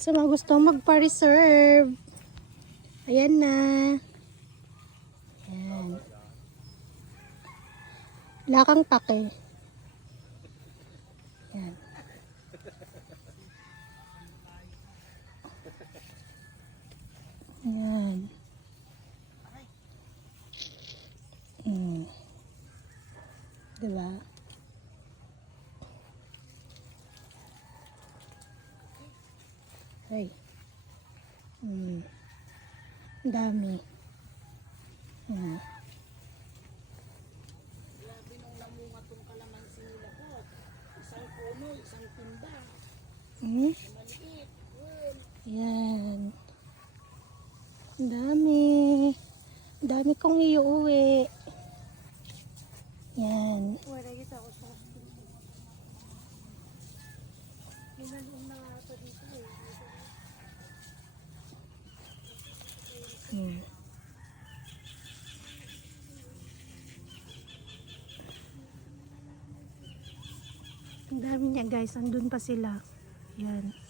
Sa mga gusto magpa-reserve. Ayan na. Ayan. Wala kang pake. Ayan. Ayan. Diba? Ay. Ang dami. Grabe nung namunga tong kalamansi nila po. Isang puno, isang timba. Maliit. Ayan. Ang dami. Ang dami kong iuwi. Yan. Wala kita ako sa hospital. Minalong na nga ito dito eh. Ang dami niya guys. Andun pa sila. Yan.